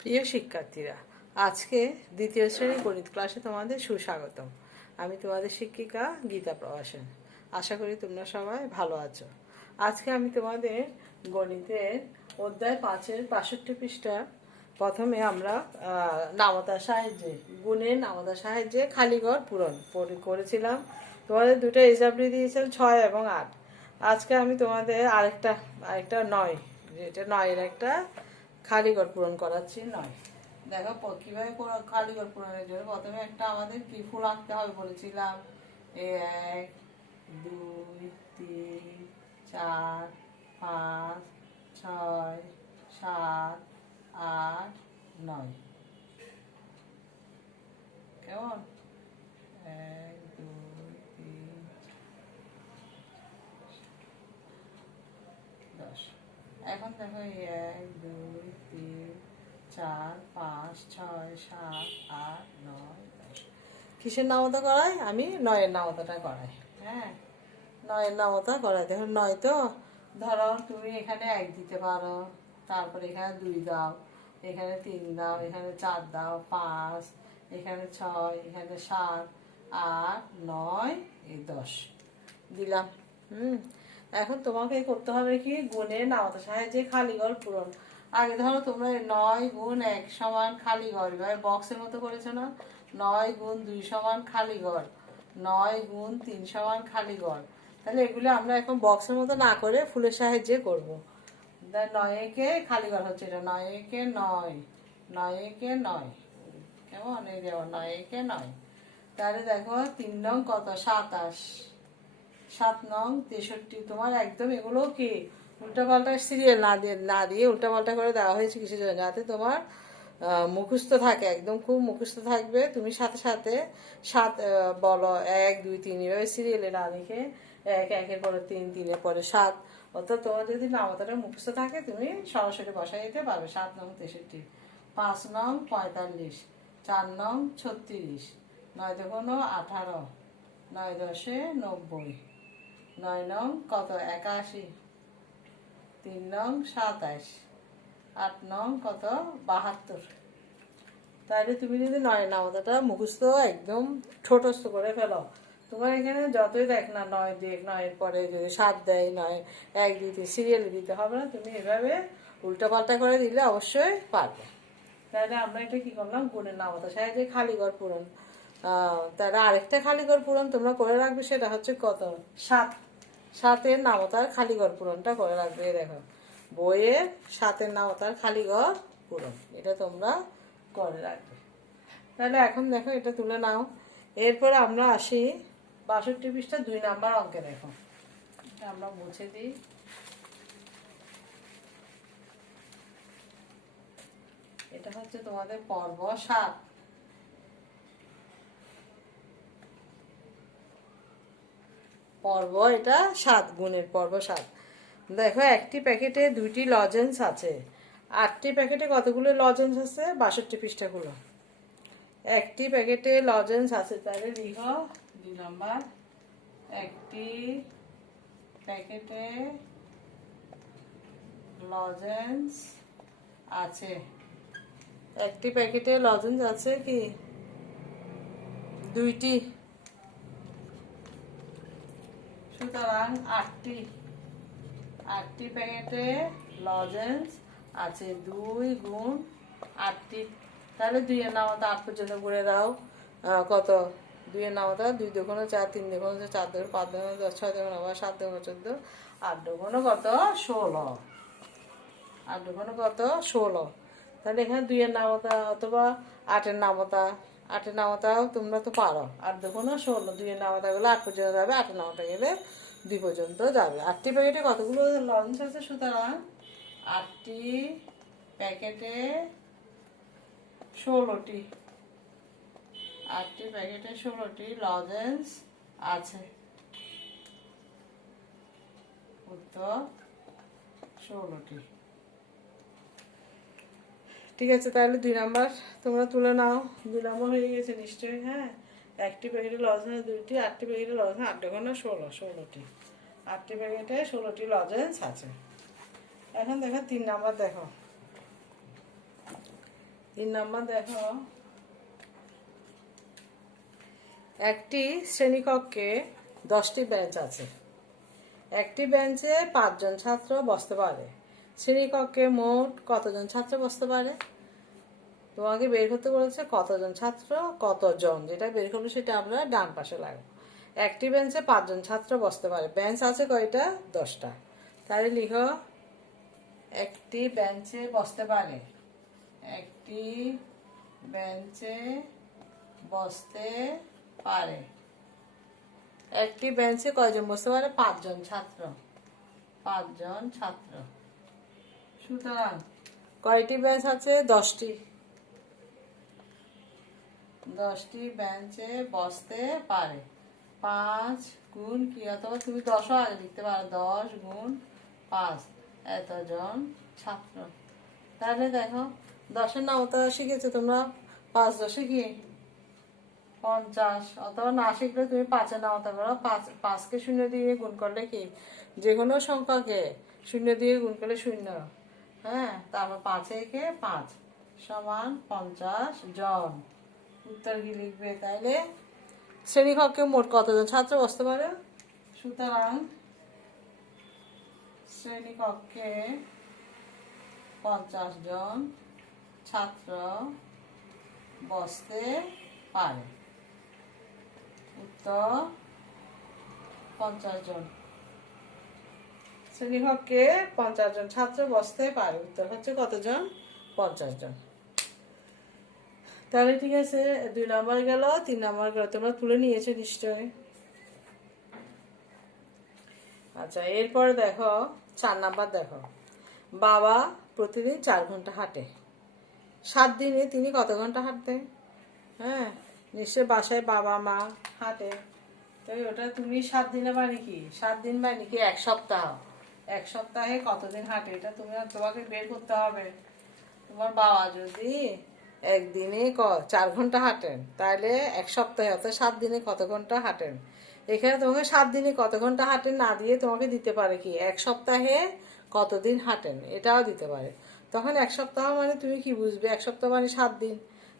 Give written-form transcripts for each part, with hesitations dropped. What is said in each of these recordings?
প্রিয় শিক্ষার্থীরা, আজকে দ্বিতীয় শ্রেণীর গণিত ক্লাসে তোমাদের সুস্বাগতম। আমি তোমাদের শিক্ষিকা গীতা প্রবাসন। আশা করি তোমরা সবাই ভালো আছো। আজকে আমি তোমাদের গণিতের অধ্যায় 5-এর 62 পৃষ্ঠা প্রথমে আমরা নামতার সাহায্যে গুণের নামতার সাহায্যে খালি ঘর পূরণ করেছিলাম। তোমাদের দুটো এক্সাম্পল দিয়েছিলাম 6 এবং 8। আজকে আমি তোমাদের আরেকটা 9, যেটা 9-এর একটা খালি ঘর পূরণ করাচ্ছি। 9 দেখো কিভাবে খালি ঘর পূরণের জন্য প্রথমে একটা আমাদের কি ফুল আঁকতে হবে বলেছিলাম। 1 2 3 4 5 6 7 8 9। কেমন? 1 2 3 10। এখন দেখো 1 2 3 4 5 6 7 8 9 10। কিসের নামতা করাই? আমি 9-এর নামতাটা করাই। হ্যাঁ, 9-এর নামতা করাই। দেখো 9 তো ধরো তুমি এখানে 1 দিতে পারো, তারপরে এখানে 2 দাও, এখানে 3 দাও, এখানে 4 দাও, 5, এখানে 6, এখানে 7 8 9 এই 10 দিলাম। এখন তোমাকে করতে হবে কি, গুণের নামতার সাহায্যে খালি ঘর পূরণ। আগে ধরো তোমরা 9 গুণ 1 সমান খালি ঘর, এবার বক্সের মতো করেছো না। 9 গুণ 2 সমান খালি ঘর, 9 গুণ 3 সমান খালি ঘর। তাহলে এগুলো আমরা এখন বক্সের মতো না করে ফুলের সাহায্যে করবো। 9 একে খালি ঘর হচ্ছে এটা, 9 একে 9, 9 একে 9। কেমন? এই যেমন 9 একে 9। তাহলে দেখো 3 নং কত? 27, 7 নং 63। তোমার একদম এগুলো কি উল্টাপাল্টা সিরিয়াল না দিয়ে উল্টাপাল্টা করে দেওয়া হয়েছে কিসের জন্য? যাতে তোমার মুখস্থ থাকে, একদম খুব মুখস্থ থাকবে। তুমি সাথে সাথে 7 বলো, 1 2 3 এভাবে সিরিয়ালে না লিখে 1 1-এর পরে 3 3-এর পরে 7। অর্থাৎ তোমার যদি নামতাটা মুখস্থ থাকে তুমি সরাসরি বসাই দিতে পারবে। 7 নং 63, 5 নং 45, 4 নং 36, 9 দুগুণ 18, 9 10 90, 9 নং কত? 81, 3 নং 27, 8 নং কত? 72। তাহলে তুমি যদি 9-এর নামতাটা মুখস্থ একদম ছোটস্থ করে ফেলো, তোমার এখানে যতই দেখ না 9 দেখ, 9-এর পরে যদি 7 দেয়, 9 1 2 3 সিরিয়ালে দিতে হবে না। তুমি এভাবে উল্টাপাল্টা করে দিলে অবশ্যই পারবে। তাহলে আমরা এটা কি করলাম? গুণের নামতার সাহায্যে খালি ঘর পূরণ। তাহলে আরেকটা খালি ঘর পূরণ তোমরা করে রাখবে, সেটা হচ্ছে কত? 7। 7-এর নামতার খালি ঘর পূরণটা করে রাখবে। দেখো বইয়ের 7-এর নামতার খালি ঘর পূরণ, এটা তোমরা করে রাখবে। তাহলে এখন দেখো এটা তুলে নাও। এরপর আমরা আসি 62 পৃষ্ঠা 2 নাম্বার অঙ্কে। দেখো এটা আমরা মুছে দিই। এটা হচ্ছে তোমাদের পর্ব 7। পর্ব এটা 7, গুণের পর্ব 7। দেখো একটি প্যাকেটে 2টি লজেন্স আছে। 8টি প্যাকেটে কতগুলো লজেন্স আছে? 62 পৃষ্ঠাগুলো। একটি প্যাকেটে লজেন্স আছে, তাহলে লিখো 2 নাম্বার। একটি প্যাকেটে লজেন্স আছে। একটি প্যাকেটে লজেন্স আছে কি? 2টি, সুতরাং 8টি প্যাকেটে লজেন্স আছে। 2 গুণ 8টি, তাহলে 2-এর নামতা 8 পর্যন্ত করে দাও। কত? 2-এর নামতা 2 দুগুণ 4, 3 দুগুণ 4 দুগুণ 5 দুগুণ 10, 6 দুগুণ 7 দুগুণ 14, 8 দুগুণ কত? 16, 8 দুগুণ কত? 16। তাহলে এখানে 2-এর নামতা অথবা 8-এর নামতা, 8-এর নামতাও তোমরা তো পারো। 8 দুগুণ 16, 2-এর নামতা গেলে 8 পর্যন্ত যাবে, 8-এর নামতা গেলে 2 পর্যন্ত যাবে। 8টি প্যাকেটে কতগুলো লজেন্স আছে? সুতরাং 8টি প্যাকেটে 16টি, 8টি প্যাকেটে 16টি লজেন্স আছে। উত্তর 16টি। ঠিক আছে, তাহলে 2 নাম্বার তোমরা তুলে নাও। 2 নাম্বার হয়ে গেছে নিশ্চয়ই। হ্যাঁ, একটি প্যাকেটে লজেন্স 2টি, 8টি প্যাকেটে লজেন্স 8 দুগুণ 16, 16টি। 8টি প্যাকেটে 16টি লজেন্স আছে। এখন দেখো 3 নাম্বার। দেখো তিন নাম্বার দেখো, একটি শ্রেণীকক্ষে 10টি বেঞ্চ আছে। একটি বেঞ্চে 5 জন ছাত্র বসতে পারে। শ্রেণীকক্ষে মোট কতজন ছাত্র বসতে পারে? তোমাকে বের করতে বলেছে কতজন ছাত্র কতজন, যেটা বের করবো সেটা আমরা ডান পাশে লাগবো। একটি বেঞ্চে 5 জন ছাত্র বসতে পারে। বেঞ্চ আছে কয়টা? 10টা। তাহলে লিখো একটি বেঞ্চে বসতে পারে। একটি বেঞ্চে বসতে পারে। একটি বেঞ্চে কয়জন বসতে পারে? 5 জন ছাত্র। 5 জন ছাত্র। সুতরাং কয়টি বেঞ্চ আছে? 10টি। 10টি বেঞ্চে বসতে পারে। 5 গুণ কি, অথবা তুমি 10ও আগে লিখতে পারো। 10 গুণ 5 এতজন ছাত্র। তাহলে দেখো 10-এর নামতা শিখেছো তোমরা। 5 10 কি 50, অথবা না শিখলে তুমি 5-এর নামতা করো। 5কে 0 দিয়ে গুণ করলে কি, যে কোনো সংখ্যাকে 0 দিয়ে গুণ করলে 0। হ্যাঁ, তারপর 5 একে 5 সমান 50 জন। উত্তর কি লিখবে? তাইলে শ্রেণীকক্ষে মোট কতজন ছাত্র বসতে পারে? সুতরাং শ্রেণীকক্ষে 50 জন ছাত্র বসতে পারে। উত্তর 50 জন। শ্রেণীকক্ষে 50 জন ছাত্র বসতে পারে। উত্তর হচ্ছে কতজন? 50 জন। তাহলে ঠিক আছে, 2 নাম্বার গেল, 3 নাম্বার গেল। তোমরা তুলে নিয়েছো নিশ্চয়। আচ্ছা, এরপরে দেখো 4 নাম্বার দেখো, বাবা প্রতিদিন 4 ঘন্টা হাঁটে। 7 দিনে তিনি কত ঘন্টা হাঁটতেন? হ্যাঁ, নিশ্চয় বাসায় বাবা মা হাঁটে। তো ওটা তুমি 7 দিনে মানে কি, 7 দিন মানে কি 1 সপ্তাহ। 1 সপ্তাহে কতদিন হাঁটে এটা তোমাকে বের করতে হবে। তোমার বাবা যদি একদিনে 4 ঘন্টা হাঁটেন, তাহলে 1 সপ্তাহে অর্থাৎ 7 দিনে কত ঘন্টা হাঁটেন? এখানে তোমাকে 7 দিনে কত ঘন্টা হাঁটেন না দিয়ে তোমাকে দিতে পারে কি 1 সপ্তাহে কতদিন হাঁটেন, এটাও দিতে পারে। তখন 1 সপ্তাহ মানে তুমি কি বুঝবে? 1 সপ্তাহ মানে 7 দিন।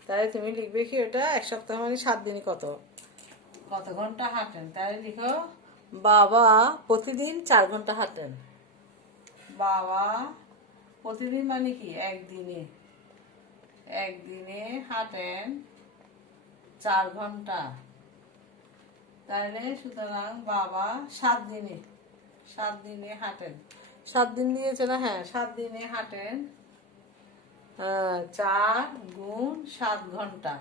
তাহলে তুমি লিখবে কি ওটা 1 সপ্তাহ মানে 7 দিনে কত কত ঘন্টা হাঁটেন। তাহলে লিখো বাবা প্রতিদিন 4 ঘন্টা হাঁটেন। বাবা প্রতিদিন মানে কি একদিনে, একদিনে হাঁটেন 4 ঘন্টা। তাহলে সুতরাং বাবা 7 দিনে, 7 দিনে হাঁটেন। 7 দিন দিয়েছে না? হ্যাঁ, 7 দিনে হাঁটেন 4 গুণ 7 ঘন্টা।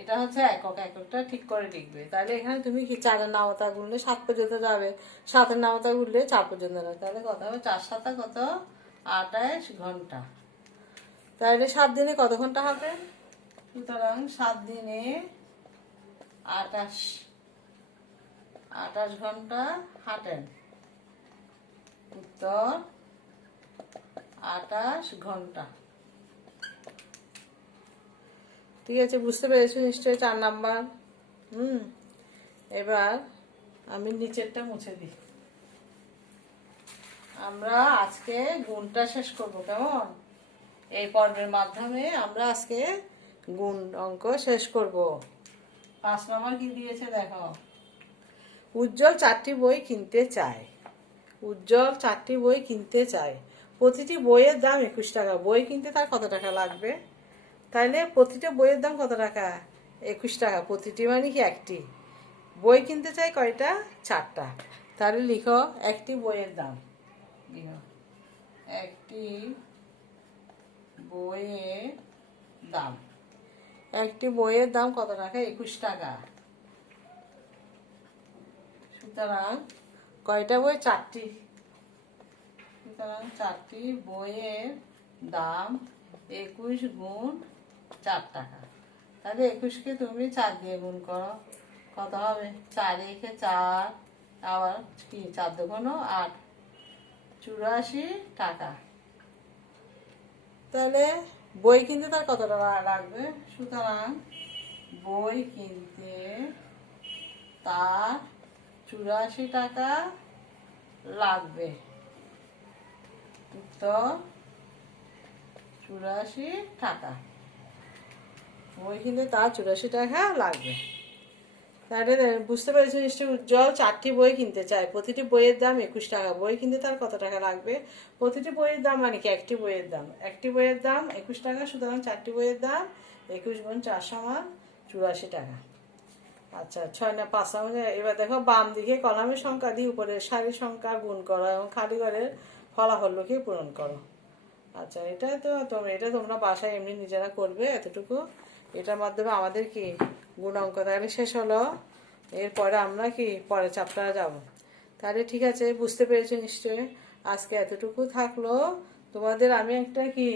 এটা হচ্ছে একক, এককটা ঠিক করে লিখবে। তাহলে এখানে তুমি কি 4-এর নামতা গুনলে 7 পর্যন্ত যাবে, 7-এর নামতা গুনলে 4 পর্যন্ত যাবে। তাহলে কত হবে? 4 7 কত? 28 ঘন্টা। তাহলে 7 দিনে কত ঘন্টা হবে? সুতরাং 7 দিনে 28 ঘন্টা হাঁটেন। উত্তর 28 ঘন্টা। ঠিক আছে, বুঝতে পেরেছো নিশ্চয়ই 4 নাম্বার। এবার আমি নিচেরটা মুছে দিই। আমরা আজকে গুণটা শেষ করবো, কেমন? এই পর্বের মাধ্যমে আমরা আজকে গুণ অঙ্ক শেষ করব। 5 নম্বর কি দিয়েছে দেখো, উজ্জ্বল 4টি বই কিনতে চায়। উজ্জ্বল 4টি বই কিনতে চায়। প্রতিটি বইয়ের দাম 21 টাকা। বই কিনতে তার কত টাকা লাগবে? তাইলে প্রতিটা বইয়ের দাম কত টাকা? 21 টাকা। প্রতিটি মানে কি একটি। বই কিনতে চাই কয়টা? 4টা। তাহলে লিখো একটি বইয়ের দাম। লিখো একটি বইয়ের দাম। একটি বইয়ের দাম কত টাকা? 21 টাকা। সুতরাং কয়টা বই? 4টি। সুতরাং 4টি বইয়ের দাম 21 গুণ 4 টাকা। তাহলে 21কে তুমি 4 দিয়ে গুণ করো, কত হবে? 4 একে 4, আবার কি 4 দুগুণ 8, 84 টাকা। তাহলে বই কিনতে তার কত টাকা লাগবে? সুতরাং বই কিনতে তার 84 টাকা লাগবে। উত্তর টাকা। বই কিনতে তার 84 টাকা লাগবে। তাহলে বুঝতে পেরেছো নিশ্চয়ই উজ্জ্বল 4টি বই কিনতে চায়, প্রতিটি বইয়ের দাম 21 টাকা। বই কিনতে তার কত টাকা লাগবে? প্রতিটি বইয়ের দাম মানে কি একটি বইয়ের দাম, একটি বইয়ের দাম 21 টাকা, সুতরাং 4টি বইয়ের দাম 21 গুণ 4 সমান 84 টাকা। আচ্ছা 6 না 5 মানে এবার দেখো বাম দিকে কলামের সংখ্যা দিয়ে উপরের সারির সংখ্যা গুণ করো এবং খালি ঘরের ফলাফলকে পূরণ করো। আচ্ছা এটা তোমরা বাসায় এমনি নিজেরা করবে এতটুকু। এটার মাধ্যমে আমাদের কি গুণ অঙ্ক তাহলে শেষ হলো। এরপরে আমরা কি পরের চ্যাপ্টারে যাব। তাহলে ঠিক আছে, বুঝতে পেরেছো নিশ্চয়ই। আজকে এতটুকু থাকলো। তোমাদের আমি একটা কি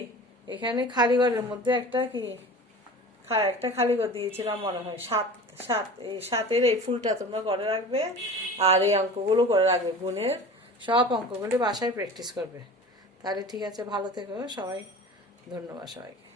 এখানে খালি ঘরের মধ্যে একটা খালি ঘর দিয়েছিলাম মনে হয়, 7 7 এই 7-এর এই ফুলটা তোমরা করে রাখবে আর এই অঙ্কগুলো করে রাখবে। গুণের সব অঙ্কগুলি বাসায় প্র্যাকটিস করবে। তাহলে ঠিক আছে, ভালো থেকো সবাই, ধন্যবাদ সবাইকে।